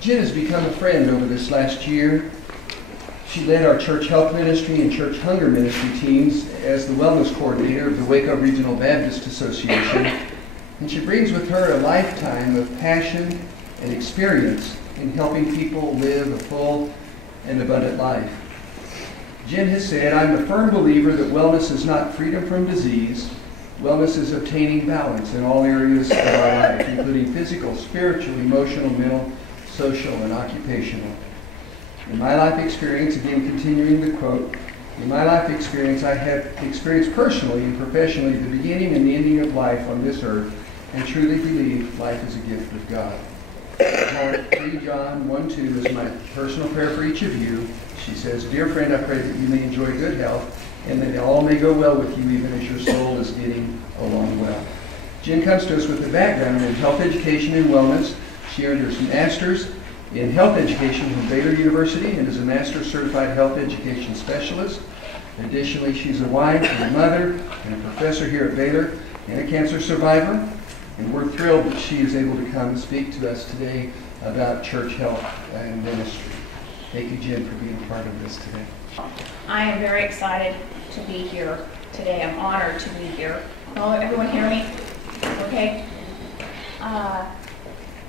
Jen has become a friend over this last year. She led our church health ministry and church hunger ministry teams as the wellness coordinator of the Waco Regional Baptist Association, and she brings with her a lifetime of passion and experience in helping people live a full and abundant life. Jen has said, "I'm a firm believer that wellness is not freedom from disease. Wellness is obtaining balance in all areas of our life, including physical, spiritual, emotional, mental, social, and occupational. In my life experience," again continuing the quote, "in my life experience, I have experienced personally and professionally the beginning and the ending of life on this earth, and truly believe life is a gift of God. 3 John 1:2 is my personal prayer for each of you." She says, "Dear friend, I pray that you may enjoy good health, and that all may go well with you, even as your soul is getting along well." Jen comes to us with a background in health education and wellness. She earned her master's in health education from Baylor University and is a master's certified health education specialist. Additionally, she's a wife and a mother and a professor here at Baylor and a cancer survivor. And we're thrilled that she is able to come and speak to us today about church health and ministry. Thank you, Jen, for being a part of this today. I am very excited to be here today. I'm honored to be here. Will everyone hear me? Okay?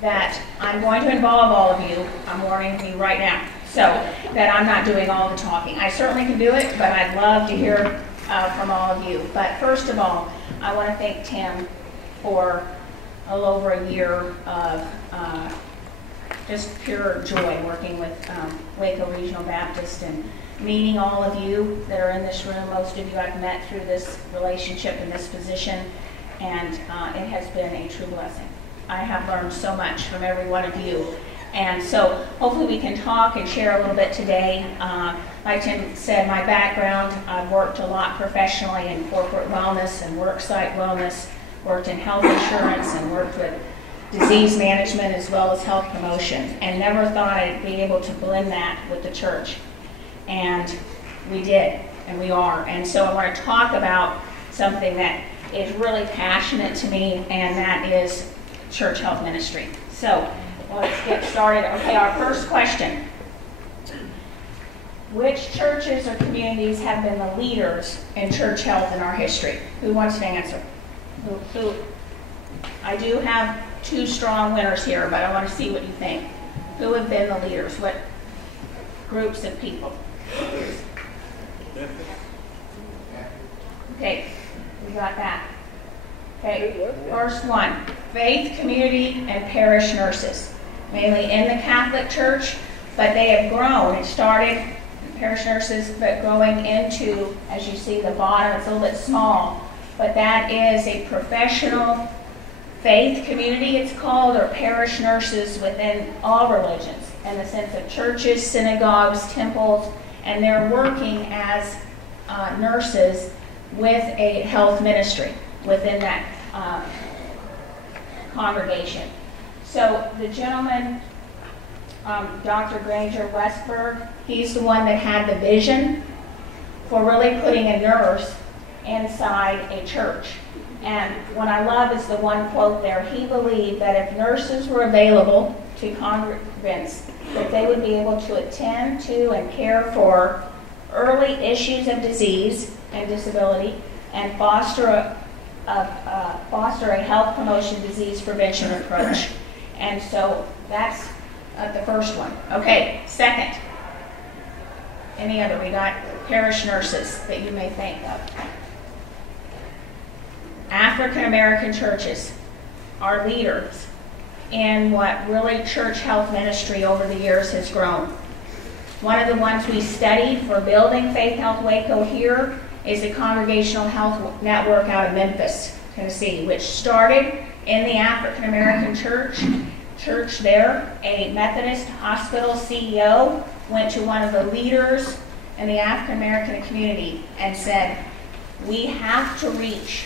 That I'm going to involve all of you. I'm warning you right now, so that I'm not doing all the talking. I certainly can do it, but I'd love to hear from all of you. But first of all, I want to thank Tim for a little over a year of just pure joy working with Waco Regional Baptist and meeting all of you that are in this room. Most of you I've met through this relationship and this position, and it has been a true blessing. I have learned so much from every one of you, and so hopefully we can talk and share a little bit today. Like Tim said, my background, I've worked a lot professionally in corporate wellness and worksite wellness, worked in health insurance and worked with disease management as well as health promotion, and never thought I'd be able to blend that with the church. And we did, and we are. And so I want to talk about something that is really passionate to me, and that is church health ministry. So let's get started. Okay, our first question. Which churches or communities have been the leaders in church health in our history? Who wants to answer? Who? I do have 2 strong winners here, but I want to see what you think. Who have been the leaders? What groups of people? Okay, we got that. Okay, first one, faith, community, and parish nurses. Mainly in the Catholic Church, but they have grown. It started parish nurses, but growing into, as you see the bottom, it's a little bit small, but that is a professional faith community, it's called, or parish nurses within all religions, in the sense of churches, synagogues, temples, and they're working as nurses with a health ministry within that congregation. So the gentleman, Dr. Granger Westberg, he's the one that had the vision for really putting a nurse inside a church. And what I love is the one quote there. He believed that if nurses were available to congregants, that they would be able to attend to and care for early issues of disease and disability, and foster a health promotion, disease prevention approach. And so that's the first one. Okay, second. Any other? We got parish nurses that you may think of. African American churches are leaders in what really church health ministry over the years has grown. One of the ones we studied for building Faith Health Waco here is the Congregational Health Network out of Memphis, Tennessee, which started in the African American church there. A Methodist hospital CEO went to one of the leaders in the African American community and said, "We have to reach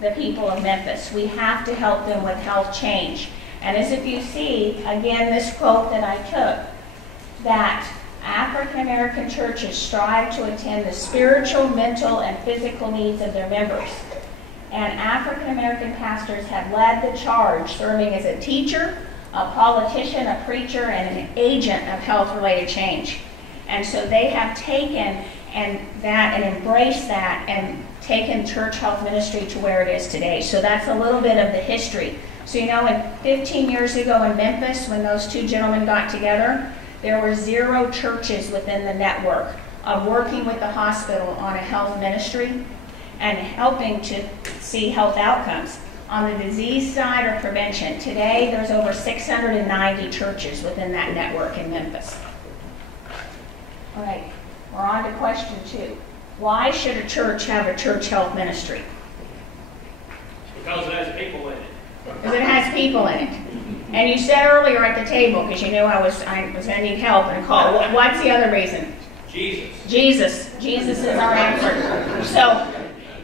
the people of Memphis. We have to help them with health change." And as if you see, again, this quote that I took, that African American churches strive to attend the spiritual, mental, and physical needs of their members. And African American pastors have led the charge, serving as a teacher, a politician, a preacher, and an agent of health-related change. And so they have taken and embraced that and taken church health ministry to where it is today. So that's a little bit of the history. So you know, 15 years ago in Memphis, when those two gentlemen got together, there were 0 churches within the network of working with the hospital on a health ministry and helping to see health outcomes. On the disease side or prevention, today there's over 690 churches within that network in Memphis. All right, we're on to question 2. Why should a church have a church health ministry? Because it has people in it. Because it has people in it. And you said earlier at the table, because you knew I was going to need help and call, what's the other reason? Jesus. Jesus. Jesus is our answer. So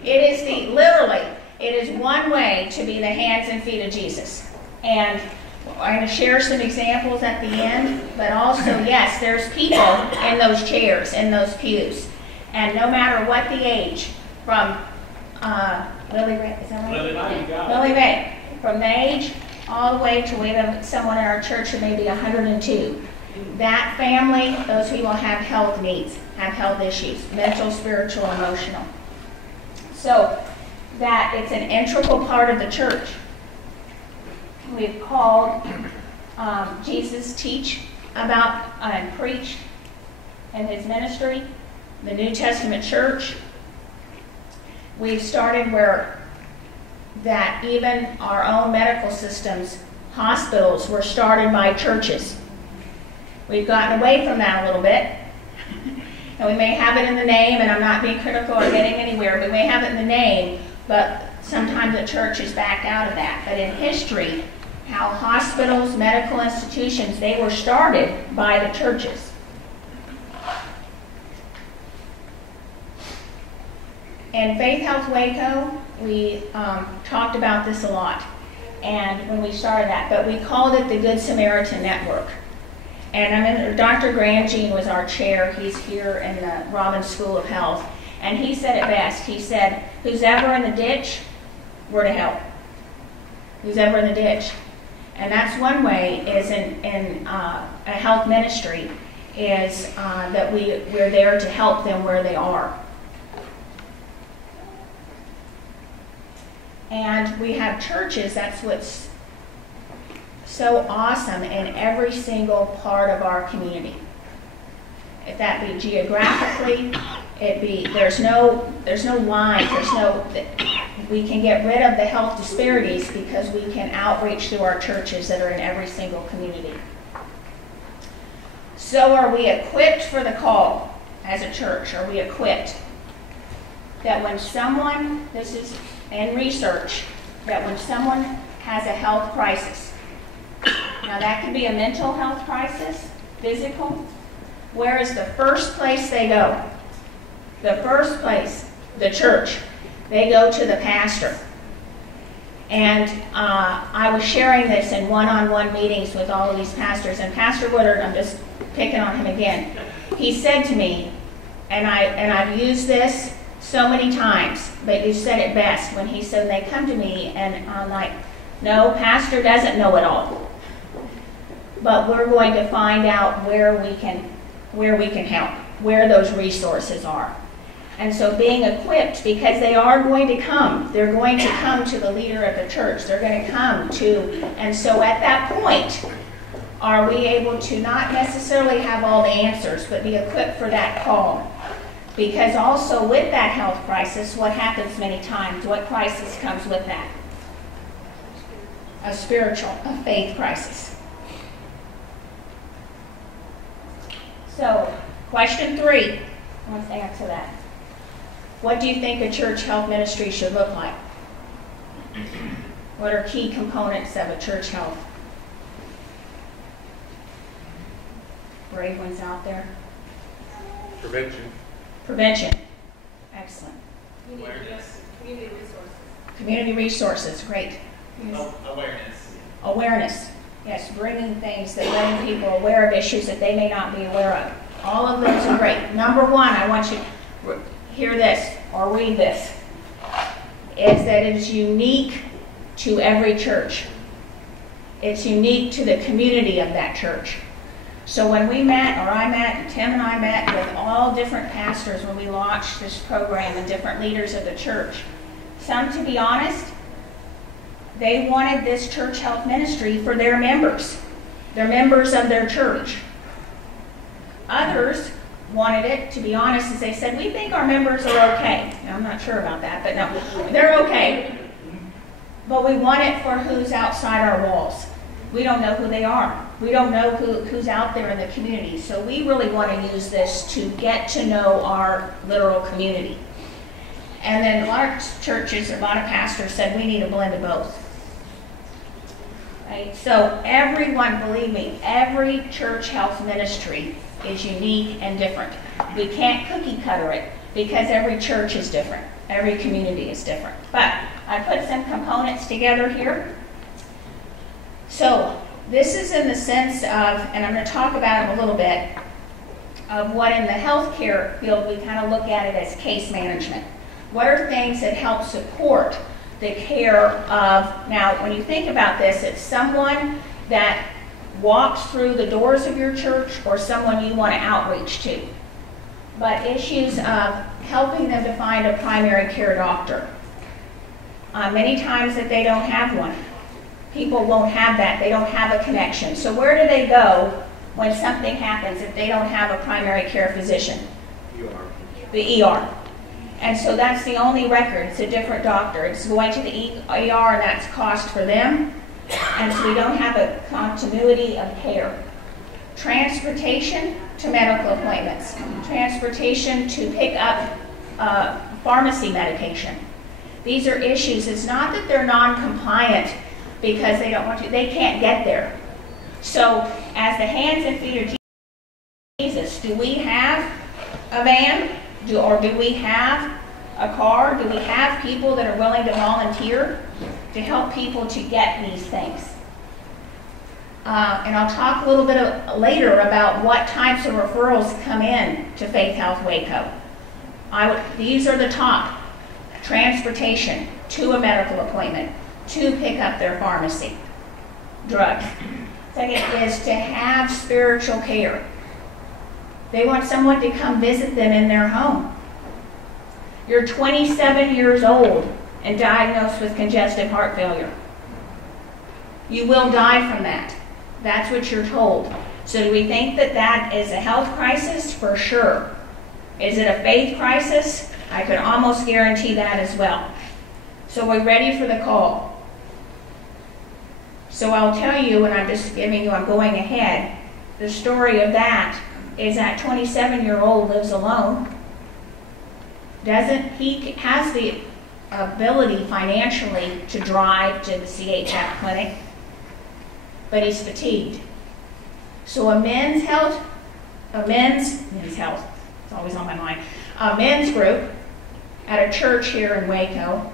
it is literally, it is one way to be the hands and feet of Jesus. And I'm going to share some examples at the end, but also, yes, there's people in those chairs, in those pews. And no matter what the age, from Lily Ray, is that right? Lily Ray. From the age all the way to we have someone in our church who may be 102. That family, those people have health needs, have health issues, mental, spiritual, emotional. So that it's an integral part of the church. We've called Jesus teach about and preach in his ministry, the New Testament church. We've started where that even our own medical systems, hospitals, were started by churches. We've gotten away from that a little bit. And we may have it in the name, and I'm not being critical or getting anywhere, we may have it in the name, but sometimes the church is backed out of that. But in history, how hospitals, medical institutions, they were started by the churches. In Faith Health Waco, we talked about this a lot, and when we started that, but we called it the Good Samaritan Network. And Dr. Grandjean was our chair. He's here in the Robbins School of Health, and he said it best. He said, "Who's ever in the ditch, we're to help. Who's ever in the ditch." And that's one way is in a health ministry is that we're there to help them where they are. And we have churches, that's what's so awesome in every single part of our community. If that be geographically, there's no line, we can get rid of the health disparities because we can outreach through our churches that are in every single community. So are we equipped for the call as a church? Are we equipped? That when someone, this is in research, that when someone has a health crisis, now that could be a mental health crisis, physical, where is the first place they go? The first place, the church. They go to the pastor. And I was sharing this in one-on-one meetings with all of these pastors, and Pastor Woodard, I'm just picking on him again, he said to me, and I've used this so many times, but you said it best when he said they come to me and I'm like, no, pastor doesn't know it all. But we're going to find out where we can help, where those resources are. And so being equipped, because they are going to come. They're going to come to the leader of the church. They're going to come to, and so at that point, are we able to not necessarily have all the answers, but be equipped for that call? Because also with that health crisis, what happens many times? What crisis comes with that? A spiritual, a faith crisis. So, question 3. Let's answer that. What do you think a church health ministry should look like? What are key components of a church health? Brave ones out there. Prevention. Prevention. Excellent. Awareness. Community resources. Community resources. Great. Awareness. Awareness. Yes, bringing things that letting people aware of issues that they may not be aware of. All of those are great. Number 1, I want you to hear this or read this, is that it is unique to every church. It's unique to the community of that church. So when we met, or I met, and Tim and I met with all different pastors when we launched this program and different leaders of the church, some, to be honest, they wanted this church health ministry for their members of their church. Others wanted it, to be honest, as they said, we think our members are okay. Now, I'm not sure about that, but no, they're okay. But we want it for who's outside our walls. We don't know who they are. We don't know who's out there in the community. So we really want to use this to get to know our literal community. And then a lot of churches, a lot of pastors said we need a blend of both. Right? So everyone, believe me, every church health ministry is unique and different. We can't cookie cutter it because every church is different. Every community is different. But I put some components together here. So this is in the sense of, and I'm going to talk about them a little bit, of what in the healthcare field we kind of look at it as case management. What are things that help support the care of, now when you think about this, it's someone that walks through the doors of your church or someone you want to outreach to. But issues of helping them to find a primary care doctor. Many times that they don't have one. People won't have that. They don't have a connection. So where do they go when something happens if they don't have a primary care physician? The ER. And so that's the only record. It's a different doctor. It's going to the ER, and that's cost for them. And so we don't have a continuity of care. Transportation to medical appointments. Transportation to pick up pharmacy medication. These are issues. It's not that they're non-compliant because they don't want to. They can't get there. So as the hands and feet of Jesus, do we have a van? Or do we have a car? Do we have people that are willing to volunteer to help people to get these things? And I'll talk a little bit later about what types of referrals come in to Faith Health Waco. These are the top. Transportation to a medical appointment, to pick up their pharmacy, drugs. Second is to have spiritual care. They want someone to come visit them in their home. You're 27 years old and diagnosed with congestive heart failure. You will die from that. That's what you're told. So do we think that that is a health crisis? For sure. Is it a faith crisis? I could almost guarantee that as well. So we're ready for the call. So I'll tell you, and I'm just giving you, I'm going ahead, the story of that is that 27-year-old lives alone. He has the ability financially to drive to the CHF clinic, but he's fatigued. So a men's health, it's always on my mind, a men's group at a church here in Waco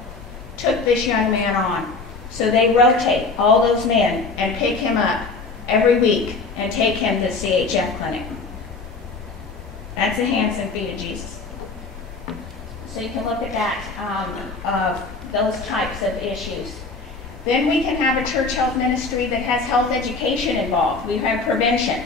took this young man on. So they rotate all those men and pick him up every week and take him to the CHF clinic. That's the hands and feet of Jesus. So you can look at that, of those types of issues. Then we can have a church health ministry that has health education involved. We have prevention.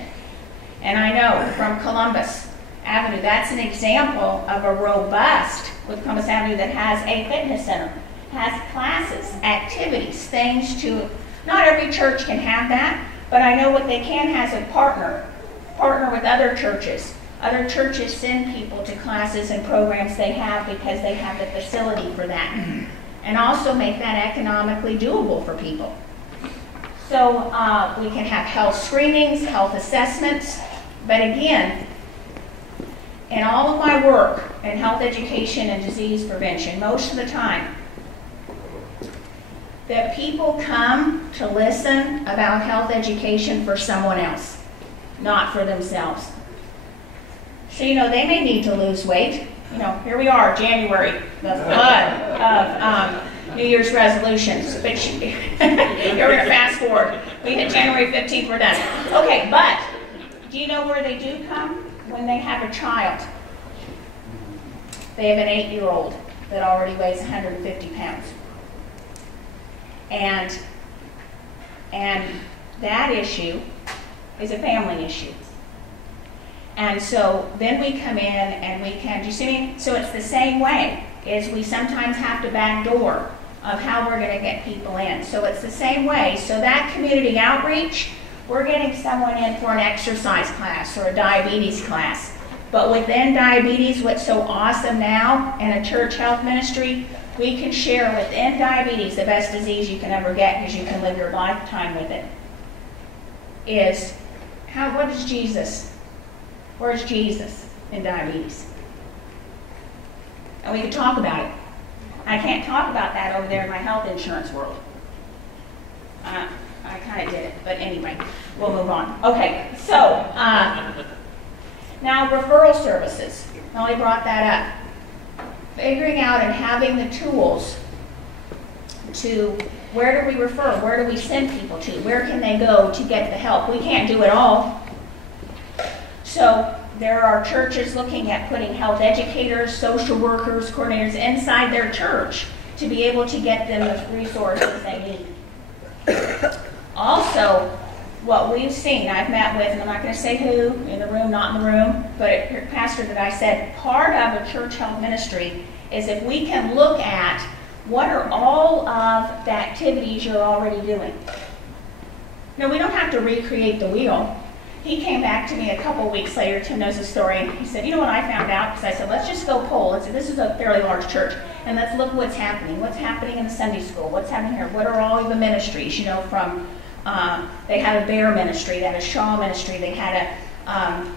And I know from Columbus Avenue, that's an example of a robust, with Columbus Avenue, that has a fitness center, has classes, activities, things to, not every church can have that, but I know what they can has a partner with other churches. Other churches send people to classes and programs they have because they have the facility for that. And also make that economically doable for people. So we can have health screenings, health assessments, but again, in all of my work in health education and disease prevention, most of the time, that people come to listen about health education for someone else, not for themselves. So, they may need to lose weight. Here we are, January, the flood of New Year's resolutions. But you're going to fast forward. We hit January 15th, we're done. Okay, but do you know where they do come? When they have a child. They have an 8-year-old that already weighs 150 pounds. And And that issue is a family issue. And so then we come in and we can, do you see me? So it's the same way, is we sometimes have to backdoor of how we're going to get people in. So it's the same way. So that community outreach, we're getting someone in for an exercise class or a diabetes class. But within diabetes, what's so awesome now in a church health ministry, we can share within diabetes the best disease you can ever get because you can live your lifetime with it. Is what is Jesus? Where's Jesus in diabetes? And we can talk about it. I can't talk about that over there in my health insurance world. I kind of did it, but anyway, we'll move on. Okay, so now referral services. Molly brought that up. Figuring out and having the tools to where do we refer, where do we send people to, where can they go to get the help. We can't do it all. So there are churches looking at putting health educators, social workers, coordinators inside their church to be able to get them the resources they need. Also, what we've seen, I've met with, and I'm not going to say who, in the room, not in the room, but a pastor that I said, part of a church health ministry is if we can look at what are all of the activities you're already doing. Now, we don't have to recreate the wheel. He came back to me a couple weeks later, Tim knows the story, he said, you know what I found out? Because I said, let's just go poll. This is a fairly large church, and let's look what's happening. What's happening in the Sunday school? What's happening here? What are all of the ministries? You know, from, they had a bear ministry, they had a shawl ministry, they had a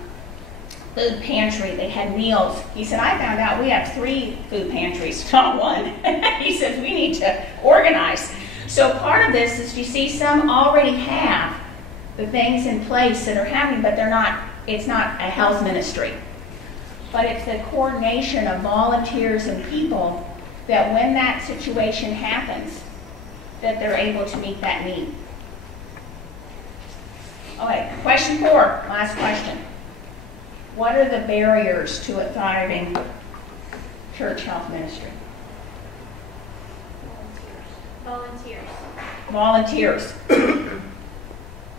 food pantry, they had meals. He said, I found out we have 3 food pantries, not one. He says, we need to organize. So part of this is you see some already have the things in place that are happening, but it's not a health ministry. But it's the coordination of volunteers and people that when that situation happens, that they're able to meet that need. Okay, question 4, last question. What are the barriers to a thriving church health ministry? Volunteers.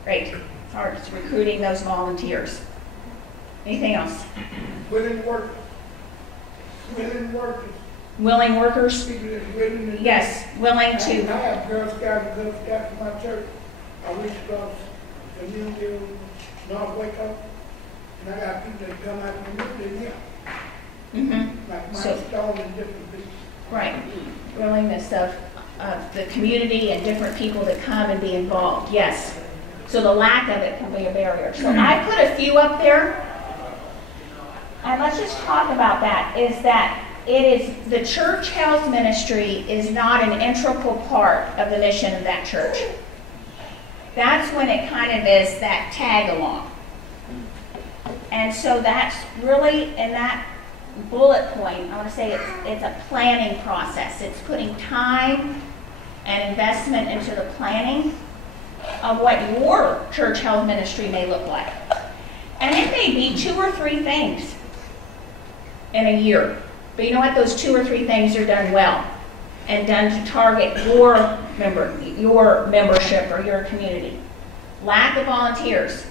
Great. It's hard. It's recruiting those volunteers. Anything else? Willing workers. Willing workers. Willing workers? People that willing to Yes, willing I to. have Girl Scouts and Cub Scouts in my church. I wish across the community North Wake up. And I got people that come out and live in here. Mm-hmm. Like my So- stall and different people. Right. Willingness of the community and different people to come and be involved. Yes. So the lack of it can be a barrier. So I put a few up there. And let's just talk about that. Is that it is the church health ministry is not an integral part of the mission of that church. That's when it kind of is that tag along. And so that's really in that bullet point, I want to say it's a planning process. It's putting time and investment into the planning of what your church health ministry may look like. And it may be 2 or 3 things in a year. But you know what? Those 2 or 3 things are done well and done to target your membership or your community. Lack of volunteers.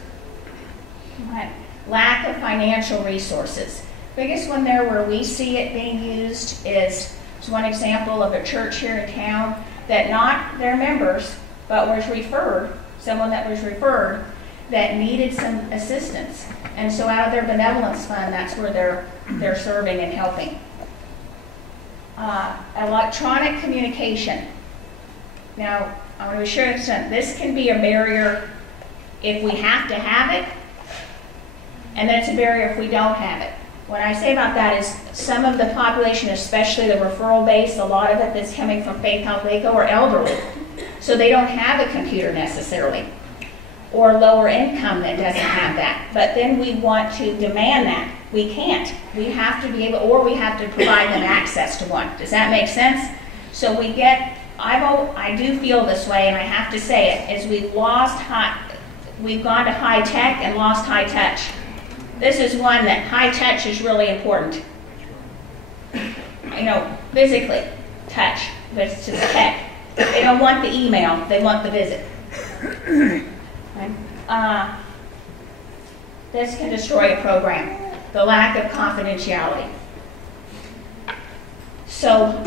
Right. Lack of financial resources. Biggest one there where we see it being used is one example of a church here in town that not their members, but was referred, someone that was referred that needed some assistance. And so out of their benevolence fund, that's where they're serving and helping. Electronic communication. Now, I want to be sure that this can be a barrier if we have to have it, and then it's a barrier if we don't have it. What I say about that is some of the population, especially the referral base, a lot of it that's coming from Faith Health Waco are elderly. So they don't have a computer necessarily, or lower income that doesn't have that. But then we want to demand that. We can't. We have to be able, or we have to provide them access to one. Does that make sense? So we get, I do feel this way, and I have to say it, is we've gone to high tech and lost high touch. This is one that high touch is really important. You know, physically touch, but it's just tech. They don't want the email, they want the visit. Okay? This can destroy a program. The lack of confidentiality. So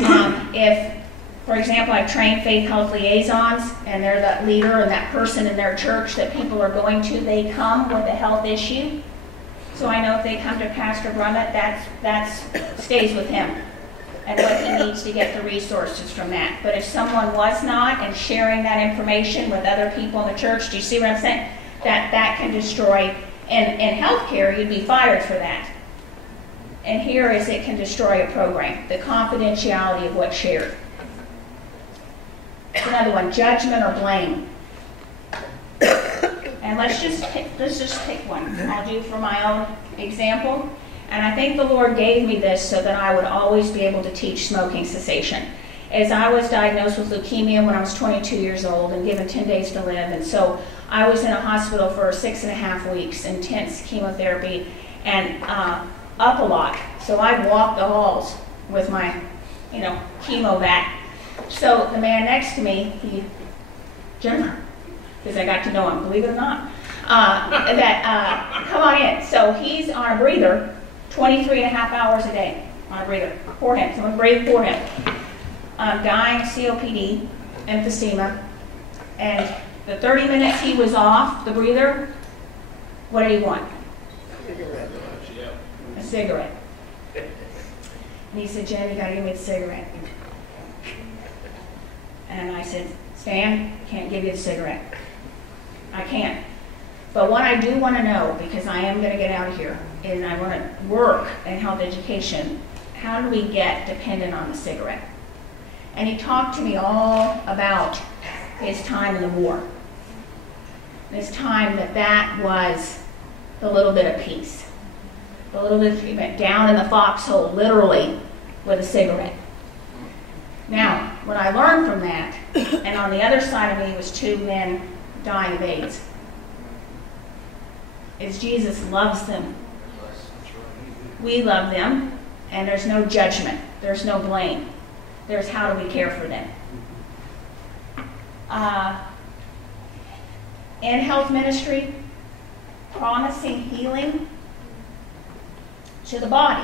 if, for example, I've trained faith health liaisons, and they're the leader and that person in their church that people are going to, they come with a health issue. So I know if they come to Pastor Brummett, that stays with him and what he needs to get the resources from that. But if someone was not and sharing that information with other people in the church, do you see what I'm saying? That can destroy, in healthcare, you'd be fired for that. And here is it can destroy a program, the confidentiality of what's shared. Another one, judgment or blame. And let's just pick one. I'll do for my own example. And I think the Lord gave me this so that I would always be able to teach smoking cessation. As I was diagnosed with leukemia when I was 22 years old and given 10 days to live, and so I was in a hospital for 6.5 weeks, intense chemotherapy, and up a lot. So I walked the halls with my, chemo vac. So the man next to me, Jennifer, because I got to know him, believe it or not, come on in. So he's on a breather 23.5 hours a day on a breather for him. So I'm breathing for him. Dying of COPD, emphysema, and the 30 minutes he was off the breather, what did he want? A cigarette. And he said, Jen, you got to give me the cigarette. And I said, Stan, can't give you the cigarette. I can't. But what I do want to know, because I am going to get out of here, and I want to work in health education, how do we get dependent on the cigarette? And he talked to me all about his time in the war. His time that was the little bit of peace. The little bit he went down in the foxhole, literally, with a cigarette. Now, what I learned from that, and on the other side of me was 2 men dying of AIDS, is Jesus loves them. We love them, and there's no judgment. There's no blame. There's how do we care for them. In health ministry, promising healing to the body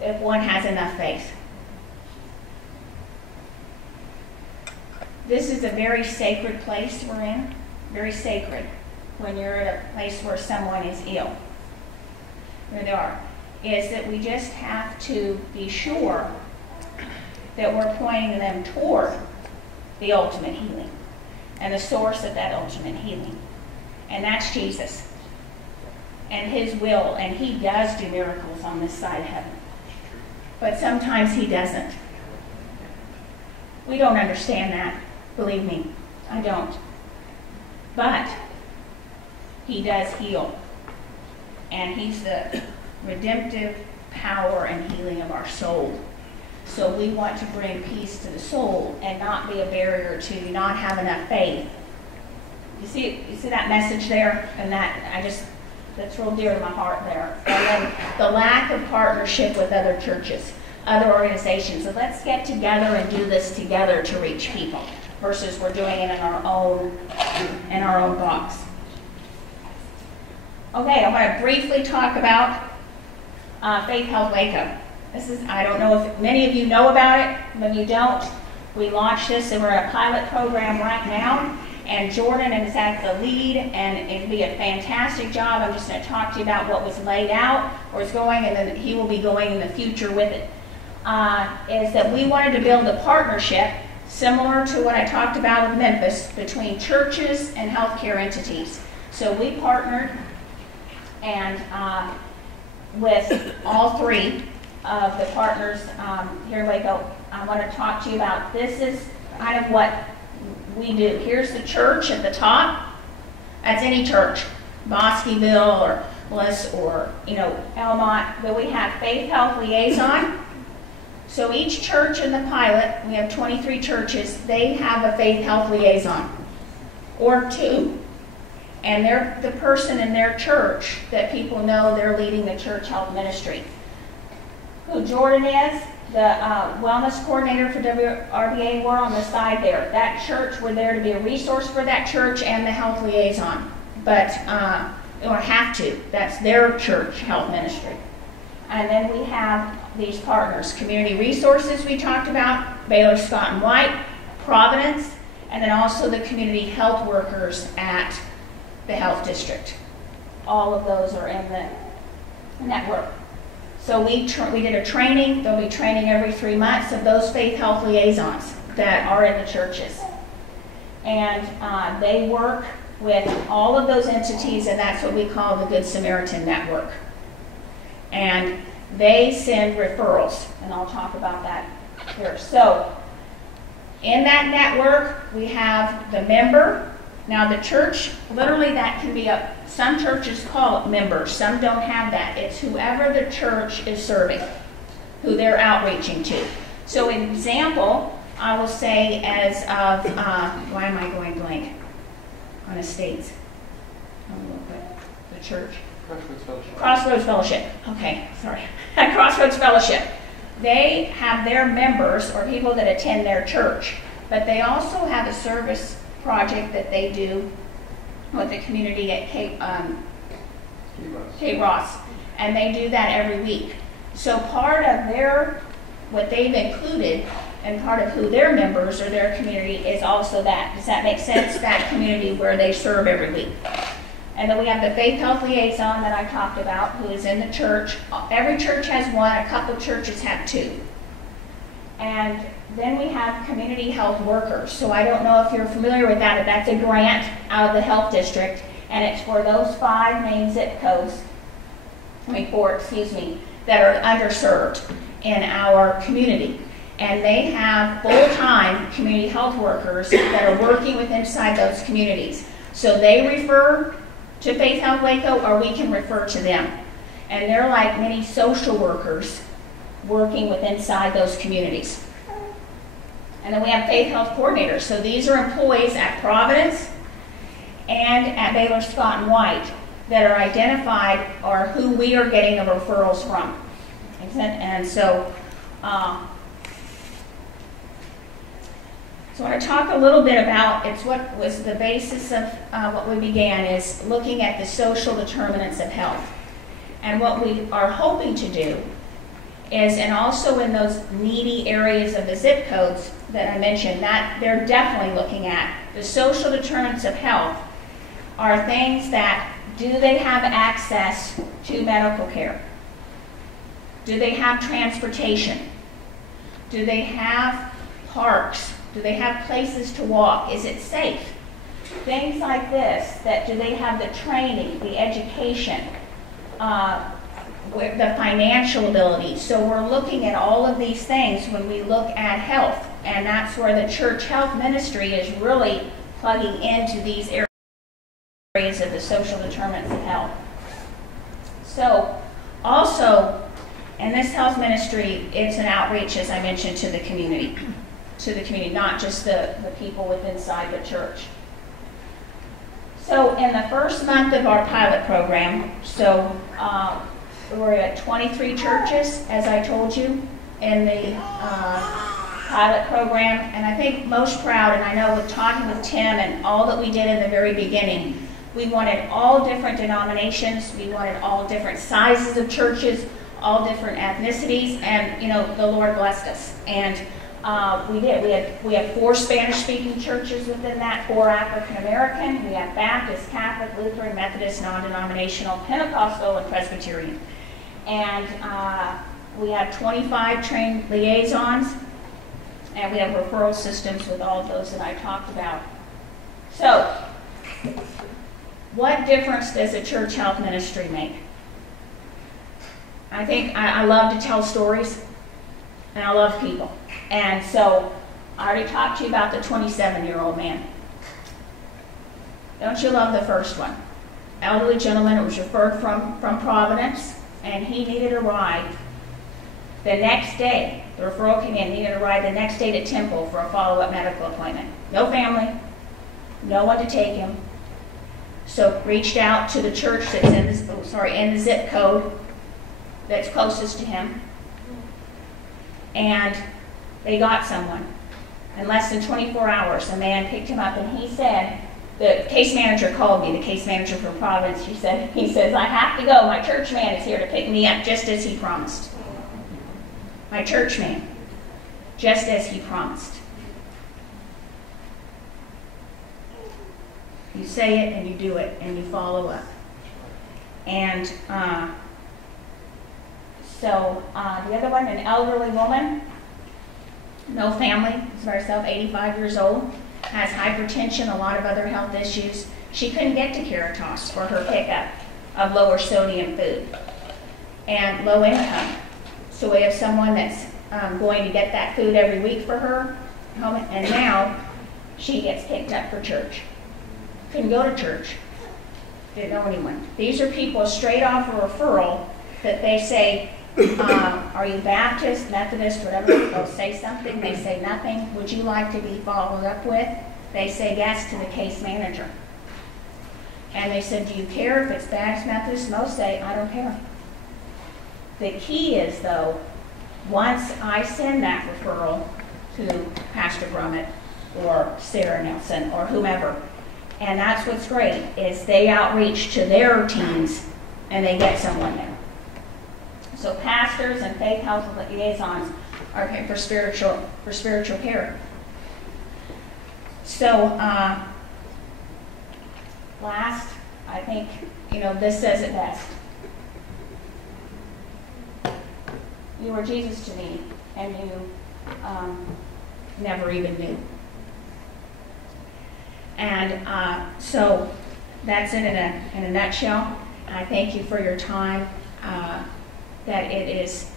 if one has enough faith. This is a very sacred place we're in, very sacred, when you're at a place where someone is ill. Where they are, is that we just have to be sure that we're pointing them toward the ultimate healing and the source of that ultimate healing. And that's Jesus and his will, and he does do miracles on this side of heaven. But sometimes he doesn't. We don't understand that, believe me, I don't. But he does heal. And he's the redemptive power and healing of our soul. So we want to bring peace to the soul and not be a barrier to not have enough faith. You see that message there? And that's real dear to my heart there. And then the lack of partnership with other churches, other organizations. So let's get together and do this together to reach people versus we're doing it in our own box. Okay, I'm going to briefly talk about Faith Health Waco. I don't know if many of you know about it, but you don't. We launched this and we're in a pilot program right now, and Jordan is at the lead, and it'll be a fantastic job. I'm just going to talk to you about what was laid out, where it's going, and then he will be going in the future with it. Is that we wanted to build a partnership similar to what I talked about with Memphis between churches and healthcare entities. So we partnered and with all 3 of the partners here in Waco. I want to talk to you about this is kind of what we do. Here's the church at the top. That's any church, Bosqueville or Bliss or Elmont. But we have Faith Health Liaison. So each church in the pilot, we have 23 churches, they have a Faith Health Liaison or 2. And they're the person in their church that people know they're leading the church health ministry. Who Jordan is, The wellness coordinator for WRBA were on the side there. That church, we're there to be a resource for that church and the health liaison. But they don't have to. That's their church health ministry. And then we have these partners, Community Resources we talked about, Baylor Scott and White, Providence, and then also the community health workers at the health district. All of those are in the network. So we did a training. There'll be training every 3 months of those faith health liaisons that are in the churches. And they work with all of those entities, and that's what we call the Good Samaritan Network. And they send referrals, and I'll talk about that here. So in that network, we have the member. Now the church, literally that can be some churches call it members, some don't have that. It's whoever the church is serving, who they're outreaching to. So an example, I will say as of, why am I going blank on estates? The church. Crossroads Fellowship. Crossroads Fellowship. Okay, sorry. Crossroads Fellowship. They have their members or people that attend their church, but they also have a service project that they do with the community at Cape Ross, and they do that every week. So part of what they've included and part of who their members or their community is also that. Does that make sense? That community where they serve every week. And then we have the faith health liaison that I talked about, who is in the church. Every church has one, a couple churches have two. And then we have community health workers. So I don't know if you're familiar with that, but that's a grant out of the health district, and it's for those 5 main zip codes, that are underserved in our community. And they have full-time community health workers that are working with inside those communities. So they refer to Faith Health Waco, or we can refer to them. And they're like many social workers working with inside those communities. And then we have faith health coordinators. So these are employees at Providence and at Baylor Scott and White that are identified or who we are getting the referrals from. And so, so I want to talk a little bit about, it's what was the basis of what we began, is looking at the social determinants of health. And what we are hoping to do is, and also in those needy areas of the zip codes that I mentioned, that they're definitely looking at, the social determinants of health are things that, do they have access to medical care? Do they have transportation? Do they have parks? Do they have places to walk? Is it safe? Things like this, that do they have the training, the education, the financial ability? So we're looking at all of these things when we look at health, and that's where the church health ministry is really plugging into these areas of the social determinants of health. So also, in this health ministry, it's an outreach, as I mentioned, to the community, not just the people within inside the church. So in the first month of our pilot program, so we're at 23 churches, as I told you, in the pilot program. And I think most proud, and I know with talking with Tim and all that we did in the very beginning, we wanted all different denominations, we wanted all different sizes of churches, all different ethnicities, and the Lord blessed us. And we did. We have 4 Spanish-speaking churches within that, 4 African-American. We have Baptist, Catholic, Lutheran, Methodist, non-denominational, Pentecostal, and Presbyterian. And we have 25 trained liaisons, and we have referral systems with all of those that I talked about. So, what difference does a church health ministry make? I think I love to tell stories, and I love people. And so, I already talked to you about the 27-year-old man. Don't you love the first one? Elderly gentleman who was referred from Providence, and he needed a ride the next day. The referral came in, needed a ride the next day to Temple for a follow-up medical appointment. No family, no one to take him. So reached out to the church that's in the zip code that's closest to him. And they got someone. In less than 24 hours, a man picked him up, and he said, the case manager called me, the case manager from Providence. He says, I have to go. My church man is here to pick me up, just as he promised. My church man, just as he promised. You say it and you do it and you follow up. And so the other one, an elderly woman, no family, is by herself, 85 years old, has hypertension, a lot of other health issues. She couldn't get to Caritas for her pickup of lower sodium food and low income. So we have someone that's going to get that food every week for her, and now she gets picked up for church. Couldn't go to church. Didn't know anyone. These are people straight off a referral that they say, are you Baptist, Methodist, whatever? They'll say something. They say nothing. Would you like to be followed up with? They say yes to the case manager. And they said, do you care if it's Baptist, Methodist? Most say, I don't care. The key is, though, once I send that referral to Pastor Brummett or Sarah Nelson or whomever, and that's what's great, is they outreach to their teams and they get someone there. So pastors and faith health liaisons are for spiritual care. So last, I think, this says it best. You were Jesus to me, and you never even knew. And so that's it in a nutshell. I thank you for your time. That it is,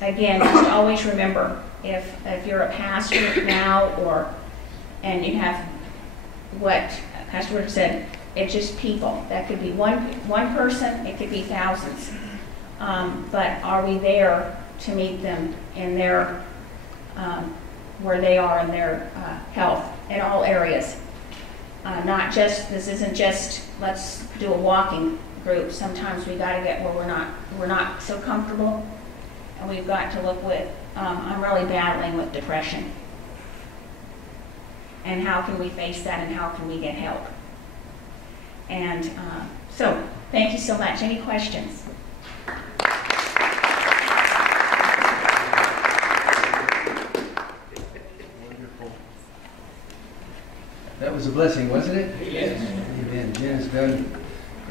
again, just always remember, if you're a pastor now, and you have what Pastor Wood said, it's just people. That could be one person, it could be thousands. But are we there to meet them in their where they are in their health in all areas? This isn't just let's do a walking group. Sometimes we got to get where we're not so comfortable, and we've got to look with. I'm really battling with depression, and how can we face that, and how can we get help? And so, thank you so much. Any questions? Wonderful. That was a blessing, wasn't it? Yes. Amen. Jen has done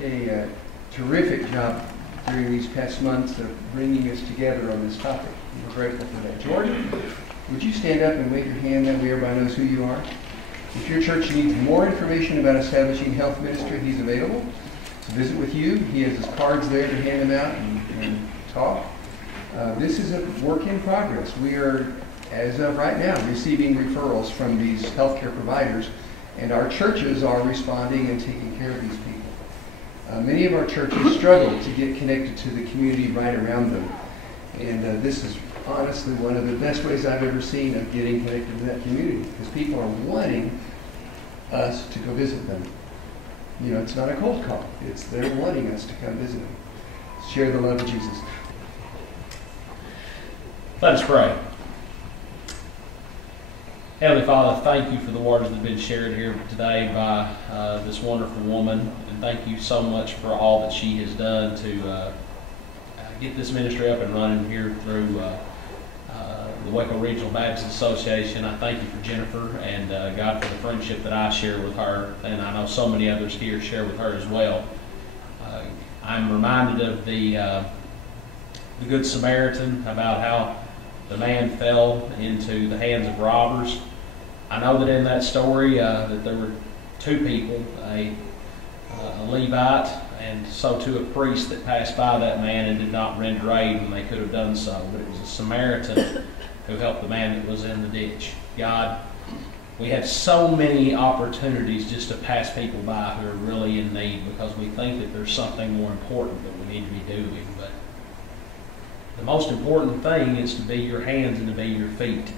a terrific job during these past months of bringing us together on this topic. We're grateful for that. Jordan, would you stand up and wave your hand? That way everybody knows who you are. If your church needs more information about establishing health ministry, he's available to visit with you. He has his cards there to hand them out and talk. This is a work in progress. We are, as of right now, receiving referrals from these healthcare providers, and our churches are responding and taking care of these people. Many of our churches struggle to get connected to the community right around them, and this is honestly one of the best ways I've ever seen of getting connected to that community, because people are wanting us to go visit them. It's not a cold call. It's they're wanting us to come visit them. Share the love of Jesus. Let us pray. Heavenly Father, thank you for the words that have been shared here today by this wonderful woman, and thank you so much for all that she has done to get this ministry up and running here through the Waco Regional Baptist Association. I thank you for Jennifer and God for the friendship that I share with her, and I know so many others here share with her as well. I'm reminded of the Good Samaritan, about how the man fell into the hands of robbers. I know that in that story that there were two people, a Levite and so too a priest, that passed by that man and did not render aid when they could have done so. But it was a Samaritan who helped the man that was in the ditch. God, we have so many opportunities just to pass people by who are really in need because we think that there's something more important that we need to be doing. But the most important thing is to be your hands and to be your feet.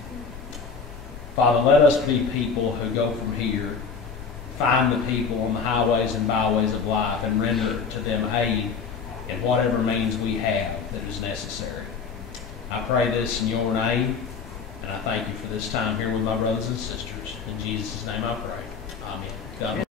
Father, let us be people who go from here, find the people on the highways and byways of life, and render to them aid in whatever means we have that is necessary. I pray this in your name, and I thank you for this time here with my brothers and sisters. In Jesus' name I pray. Amen. God bless.